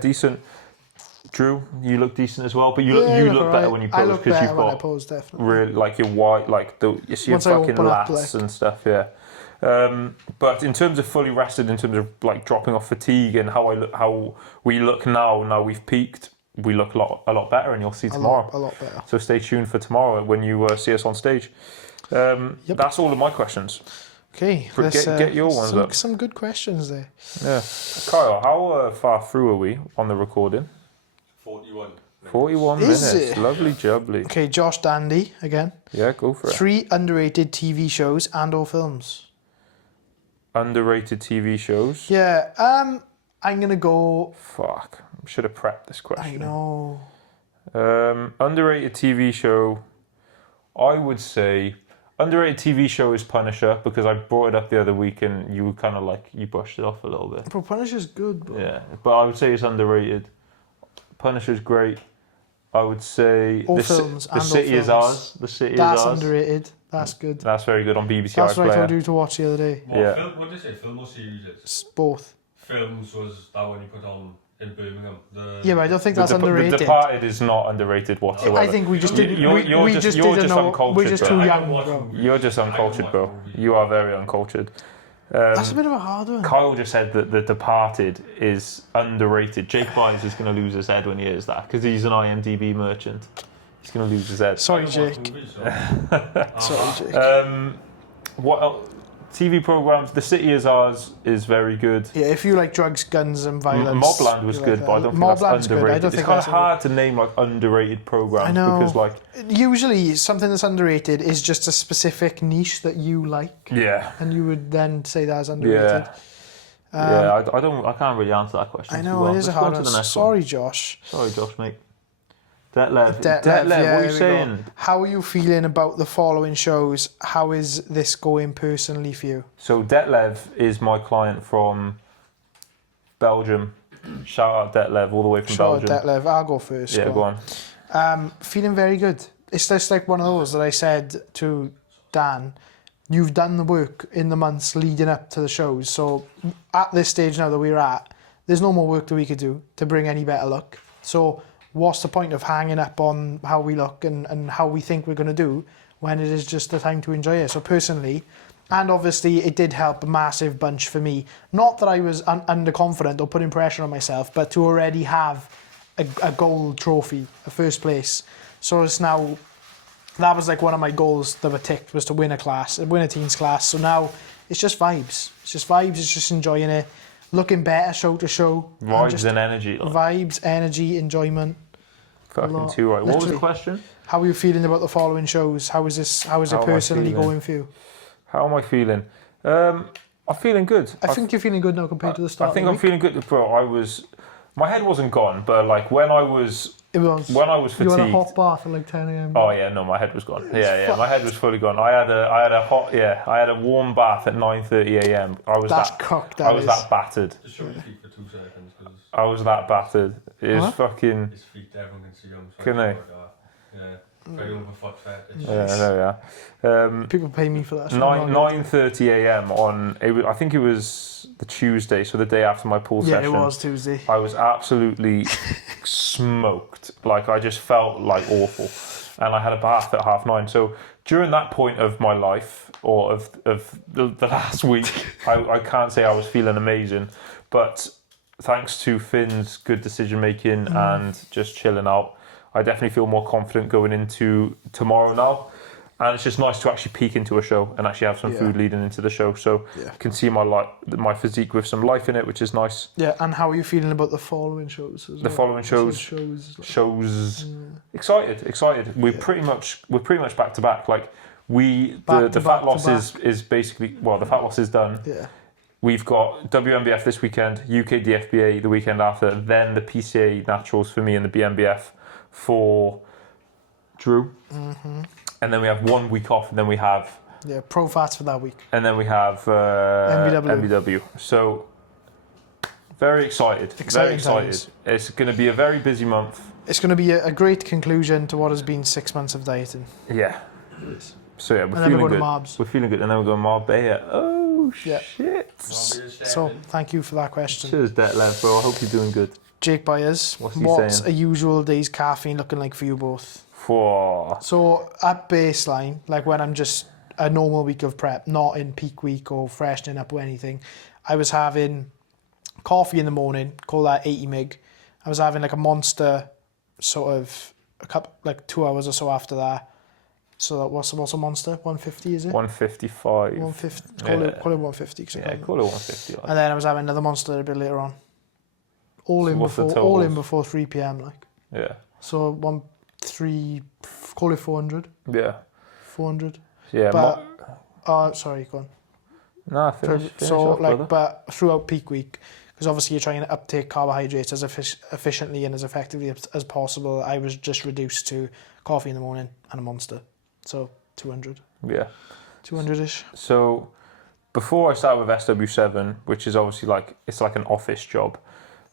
decent. Drew, you look decent as well, but you look better when you pose because you've got I pose, definitely. Really, like you're white, like you see your fucking lats and stuff. Yeah. But in terms of fully rested, in terms of like dropping off fatigue and how we look now we've peaked, we look a lot better, and you'll see tomorrow. A lot better. So stay tuned for tomorrow when you see us on stage. That's all of my questions. Okay, get your ones up. Some good questions there. Yeah, Kyle, how far through are we on the recording? 41. 41 Is minutes. it? Lovely jubbly. Okay, Josh Dandy again. Yeah, go for it. 3 underrated TV shows and/or films. Underrated TV shows. Yeah, I'm gonna go. Fuck, should have prepped this question. I know. Underrated TV show. I would say underrated TV show is Punisher, because I brought it up the other week and you were kind of like, you brushed it off a little bit. Bro, Punisher's good, bro. Yeah, but I would say it's underrated. Punisher's great. I would say All films. The City Is Ours. The City That's Is Ours. underrated. That's good. That's very good on BBC That's what I iPlayer. told you to watch the other day. What did you say? Film or series? It's both. Films was that one you put on in Birmingham. Yeah, but I don't think that's underrated. The Departed is not underrated whatsoever. I think we just didn't. You're we just just didn't know. uncultured, We're just bro. too young, bro. You're just uncultured, bro. You are very uncultured. That's a bit of a hard one. Kyle just said that The Departed is underrated. Jake Bynes is going to lose his head when he hears that, because he's an IMDb merchant. He's going to lose his head. Sorry, Jake. Sorry, Jake. What else? TV programs? The City Is Ours is very good. Yeah, if you like drugs, guns, and violence. Mobland was good, but I don't think that's underrated. It's kind of hard to name like underrated programs. I know. Because like usually something that's underrated is just a specific niche that you like. Yeah. And you would then say that's underrated. Yeah. I can't really answer that question. I know, it is a hard one. Sorry, Josh. Sorry, Josh, mate. Detlev, yeah, what are you saying? How are you feeling about the following shows? How is this going personally for you? So Detlev is my client from Belgium. Shout out Detlev, all the way from Belgium. Shout out Detlev. I'll go first. Yeah, go on. Feeling very good. It's just like one of those that I said to Dan, you've done the work in the months leading up to the shows. So at this stage now that we're at, there's no more work that we could do to bring any better luck. So what's the point of hanging up on how we look and how we think we're going to do when it is just the time to enjoy it? So personally, and obviously it did help a massive bunch for me. Not that I was underconfident or putting pressure on myself, but to already have a gold trophy, a first place. So it's now, that was like one of my goals that were ticked, was to win a teens class. So now it's just vibes. It's just enjoying it. Looking better show to show. Vibes and energy. Like. Vibes, energy, enjoyment. Fucking too right. What was the question? How are you feeling about the following shows? How is it personally going for you? How am I feeling? I'm feeling good. I think you're feeling good now compared to the start. I think I'm feeling good, bro. My head wasn't gone, but like when I was fatigued. You had a hot bath at like 10 a.m. Oh yeah, no, my head was gone. Yeah, my head was fully gone. I had a warm bath at 9:30 a.m. I was that battered. Just show your feet for 2 seconds, because I was that battered. It was fucking. his feet, everyone can see them. So Can they? Yeah. Very overfoot fetish. Yeah, there we are. People pay me for that. 9:30 a.m. on. I think it was the Tuesday, so the day after my pool session. Yeah, it was Tuesday. I was absolutely smoked. Like I just felt like awful, and I had a bath at 9:30. So during that point of my life, or of the last week, I can't say I was feeling amazing, but thanks to Finn's good decision making and just chilling out, I definitely feel more confident going into tomorrow now. And it's just nice to actually peek into a show and actually have some food leading into the show. So you can see my physique with some life in it, which is nice. Yeah, and how are you feeling about the following shows? Following shows. Excited. We're pretty much back to back. Like the fat loss is basically, well, the fat loss is done. Yeah. We've got WNBF this weekend, UK DFBA the weekend after, then the PCA Naturals for me and the BNBF for Drew. Mm-hmm. And then we have 1 week off, and then we have... Yeah, Pro Fats for that week. And then we have MBW. So, very excited. Very excited. Times. It's going to be a very busy month. It's going to be a great conclusion to what has been 6 months of dieting. Yeah. So yeah, we're feeling good. Marbs. We're feeling good, and then we're going Marbella. Oh, shit. So, thank you for that question. Cheers, Detlev, bro. I hope you're doing good. Jake Byers, what's a usual day's caffeine looking like for you both? For So at baseline, like when I'm just a normal week of prep, not in peak week or freshening up or anything, I was having coffee in the morning, call that 80 mg. I was having like a Monster sort of a couple, like 2 hours or so after that. So that what's a Monster? 150 is it? 155. 150. Call it 150. Yeah, call it 150. Like. And then I was having another Monster a bit later on. All in before 3 p.m. like. Yeah. So call it 400. Yeah. 400. Yeah. But sorry, go on. Nah, finish so off, like, brother. but throughout peak week, because obviously you're trying to uptake carbohydrates as efficiently and as effectively as possible, I was just reduced to coffee in the morning and a Monster. So 200. Yeah. 200-ish. So before I started with SW7, which is obviously like, it's like an office job,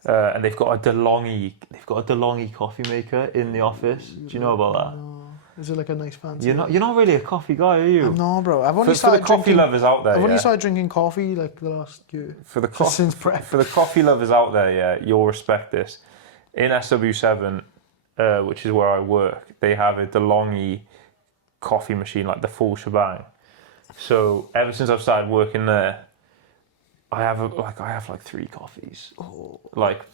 and they've got a DeLonghi coffee maker in the office. Do you know about that? No. Is it like a nice fancy? You're not really a coffee guy, are you? No, bro. I've only for started the coffee drinking, lovers out there. I've only started drinking coffee like the last year. Since prep. For the coffee lovers out there, yeah, you'll respect this. In SW7, which is where I work, they have a DeLonghi coffee machine, like the full shebang. So ever since I've started working there, I have like 3 coffees. Oh. Like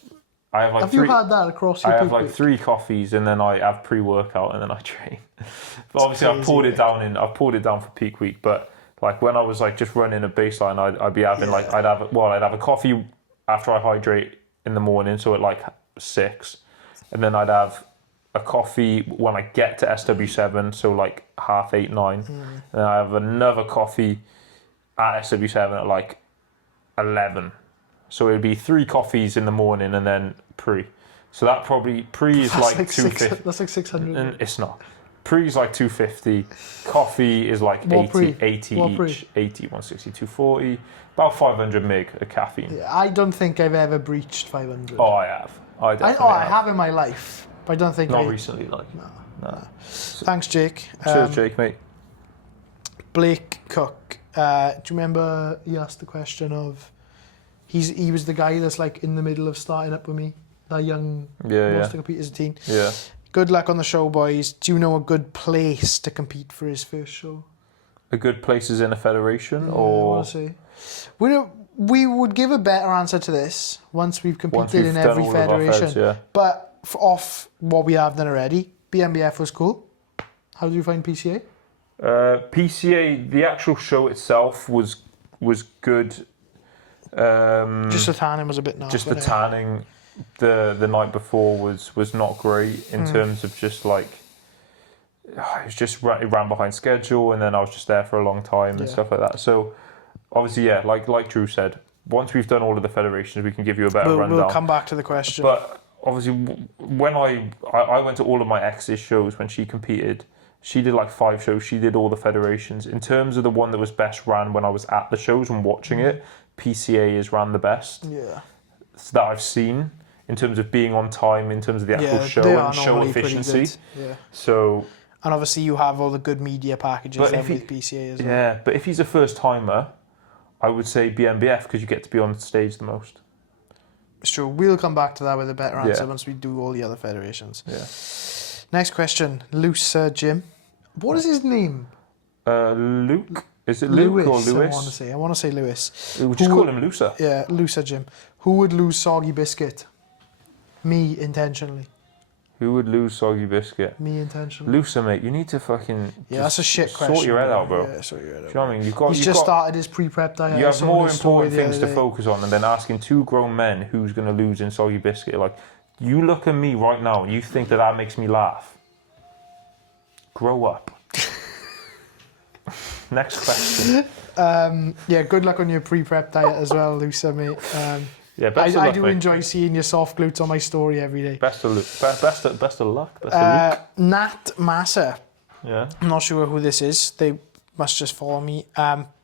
I have like have 3. You had that across your I have peak like week? 3 coffees, and then I have pre-workout, and then I train. But obviously, I've pulled it down for peak week. But like when I was like just running a baseline, I'd be having like I'd have a coffee after I hydrate in the morning, so at like 6, and then I'd have a coffee when I get to SW7, so like 8:30, 9. And I have another coffee at SW7 at like 11. So it'd be 3 coffees in the morning and then pre. So that probably pre is like 250. That's like 600. And it's not. Pre is like 250. Coffee is like 80 each. 80, 160, 240. About 500 mg of caffeine. Yeah, I don't think I've ever breached 500. Oh, I have. I definitely I have in my life, but I don't think Not recently, like. No. Thanks, Jake. Cheers, Jake, mate. Blake Cook. Do you remember he asked the question of... He was the guy that's like in the middle of starting up with me. That young wants to compete as a teen. Yeah. Good luck on the show, boys. Do you know a good place to compete for his first show? A good place is in a federation, I or want to say. We would give a better answer to this once we've competed in every federation. Yeah. But off what we have done already, BNBF was cool. How did you find PCA? PCA, the actual show itself was good. Just the tanning was a bit nice. Just the tanning the night before was not great in terms of just like it was just it ran behind schedule, and then I was just there for a long time and stuff like that. So obviously, yeah, like Drew said, once we've done all of the federations, we can give you a better rundown. We'll come back to the question. But obviously, when I went to all of my ex's shows when she competed. She did like 5 shows. She did all the federations. In terms of the one that was best ran when I was at the shows and watching it, PCA is ran the best. Yeah. That I've seen in terms of being on time, in terms of the actual show and show efficiency. Yeah. So. And obviously you have all the good media packages with PCA as well. Yeah, but if he's a first timer, I would say BNBF because you get to be on stage the most. It's true. We'll come back to that with a better answer once we do all the other federations. Yeah. Next question, Loose Jim. What is his name? Luke. Is it Luke or Lewis? I want to say Lewis. We'll just call him Looser. Yeah, Looser Jim. Who would lose Soggy Biscuit? Me intentionally. Who would lose Soggy Biscuit? Me intentionally. Looser, mate. You need to fucking that's a shit question. Sort your head out, bro. Yeah, sort your head out. Do you know what I mean? He's just started his pre-prep diet. You have more important things to focus on than asking 2 grown men who's going to lose in Soggy Biscuit. Like, you look at me right now and you think that makes me laugh. Grow up. Next question. Good luck on your pre-prep diet as well, Looser, mate. Best of luck, I do enjoy seeing your soft glutes on my story every day. Best of luck. Nat Massa. Yeah. I'm not sure who this is. They must just follow me.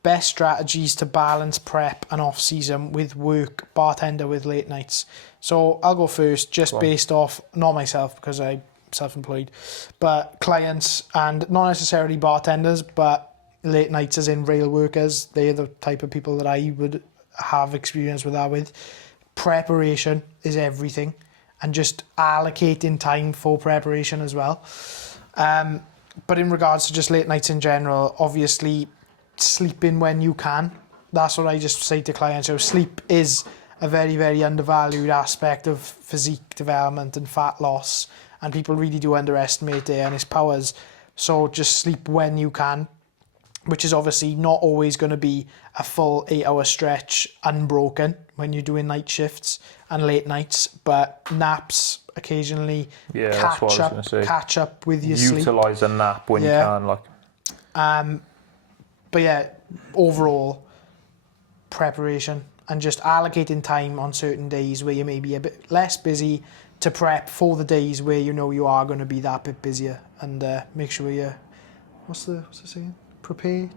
Best strategies to balance prep and off-season with work, bartender with late nights. So I'll go first, based off, not myself because I'm self-employed, but clients and not necessarily bartenders, but late nights as in rail workers. They're the type of people that I would have experience with that with. Preparation is everything, and just allocating time for preparation as well. But in regards to just late nights in general, obviously sleeping when you can. That's what I just say to clients. So sleep is a very, very undervalued aspect of physique development and fat loss, and people really do underestimate it and its powers. So just sleep when you can, which is obviously not always going to be a full 8-hour stretch unbroken when you're doing night shifts and late nights, but naps occasionally, catch up with your sleep. Utilise a nap when you can. But yeah, overall preparation and just allocating time on certain days where you may be a bit less busy to prep for the days where you know you are going to be that bit busier, and make sure you're, what's the saying? Prepared.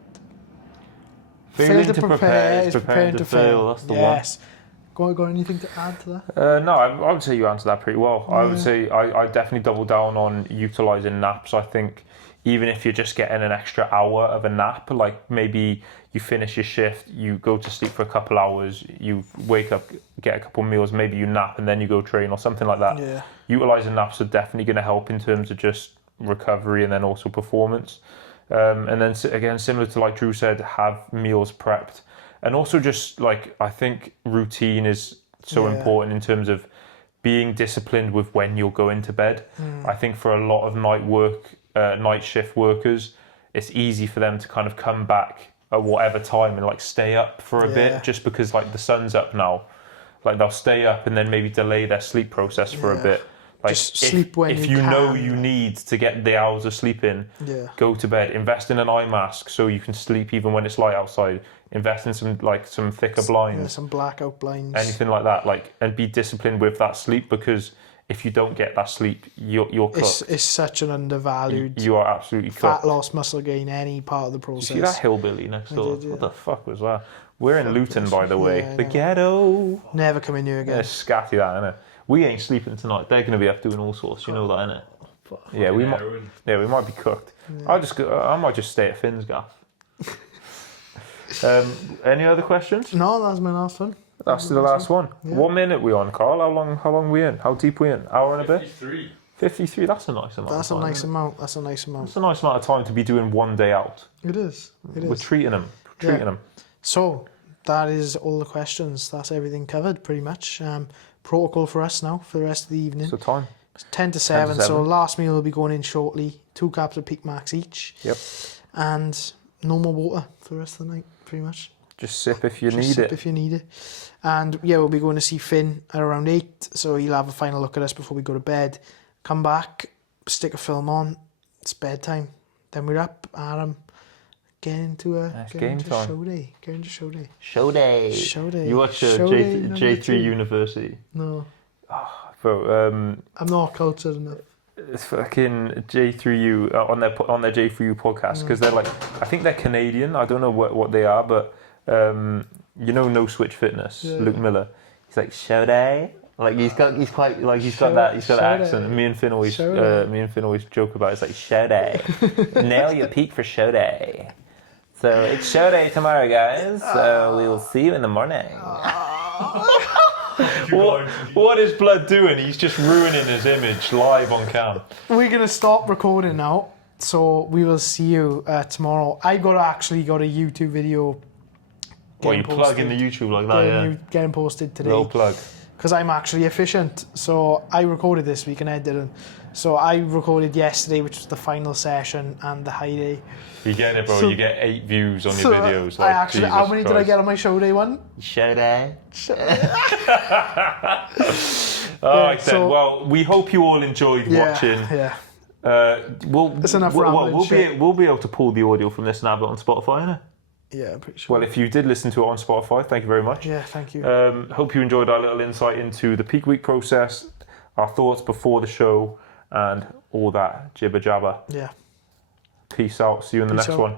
Failing to prepare is preparing to fail. That's the one. Yes. Got anything to add to that? No, I would say you answered that pretty well. I would say I definitely double down on utilising naps. I think even if you're just getting an extra hour of a nap, like maybe you finish your shift, you go to sleep for a couple hours, you wake up, get a couple meals, maybe you nap and then you go train or something like that. Yeah. Utilising naps are definitely going to help in terms of just recovery and then also performance. And then again, similar to like Drew said, have meals prepped. And also just like, I think routine is so important in terms of being disciplined with when you'll go into bed. I think for a lot of night shift workers, it's easy for them to kind of come back at whatever time and like stay up for a bit just because like the sun's up now. Like they'll stay up and then maybe delay their sleep process for a bit. Like just sleep when if you you can. know you need to get the hours of sleep in, go to bed. Invest in an eye mask so you can sleep even when it's light outside. Invest in some thicker blinds, some blackout blinds, anything like that. Like, and be disciplined with that sleep, because if you don't get that sleep, you're cooked. It's such an undervalued. You are absolutely cooked. Fat loss, muscle gain, any part of the process. You see that hillbilly next door? What the fuck was that? We're in Luton, by the way. Yeah, the ghetto. Never coming near again. Yeah, scatty that, innit? We ain't sleeping tonight. They're going to be up doing all sorts. You know that, innit? Yeah, we might be cooked. Yeah. I might just stay at Finn's gaff. Any other questions? No, that was my last one. That's the last one. Yeah. 1 minute we on, Carl? How long we in? How deep we in? Hour and a bit? 53. That's a nice amount. That's a nice amount. That's a nice amount of time to be doing one day out. It is. We're treating them. So that is all the questions. That's everything covered, pretty much. Protocol for us now for the rest of the evening. So time? It's 10 to 7. So last meal will be going in shortly. 2 cups of Peak Max each. Yep. And no more water for the rest of the night, pretty much. Just sip if you need it. If you need it. And yeah, we'll be going to see Finn at around 8. So he'll have a final look at us before we go to bed. Come back, stick a film on. It's bedtime. Then we're up, Adam. Get into show day. Get into show day. Show day. Show day. You watch J3 University? No. I'm not cultured enough. It's fucking J3U on their J3U podcast, because they're like, I think they're Canadian. I don't know what they are, but you know, No Switch Fitness. Luke Miller. He's like, show day. Like he's got that accent. And me and Finn always joke about it. It's like, show day. Nail your peak for show day. So it's show day tomorrow, guys. So we will see you in the morning. What is Blood doing? He's just ruining his image live on cam. We're going to stop recording now. So we will see you tomorrow. I got a YouTube video. You plug in the YouTube like that, getting posted today. Little plug. Because I'm actually efficient. So I recorded this week and I didn't. So I recorded yesterday, which was the final session and the high day. You get it, bro. So, you get 8 views on your videos. Like, how many did I get on my show day one? Show day. Well, we hope you all enjoyed watching. Yeah. That's enough. We'll be able to pull the audio from this and have it on Spotify, innit? Yeah, I'm pretty sure. Well, if you did listen to it on Spotify, thank you very much. Yeah, thank you. Hope you enjoyed our little insight into the peak week process, our thoughts before the show, and all that jibber jabber. Yeah. Peace out. See you in the next one.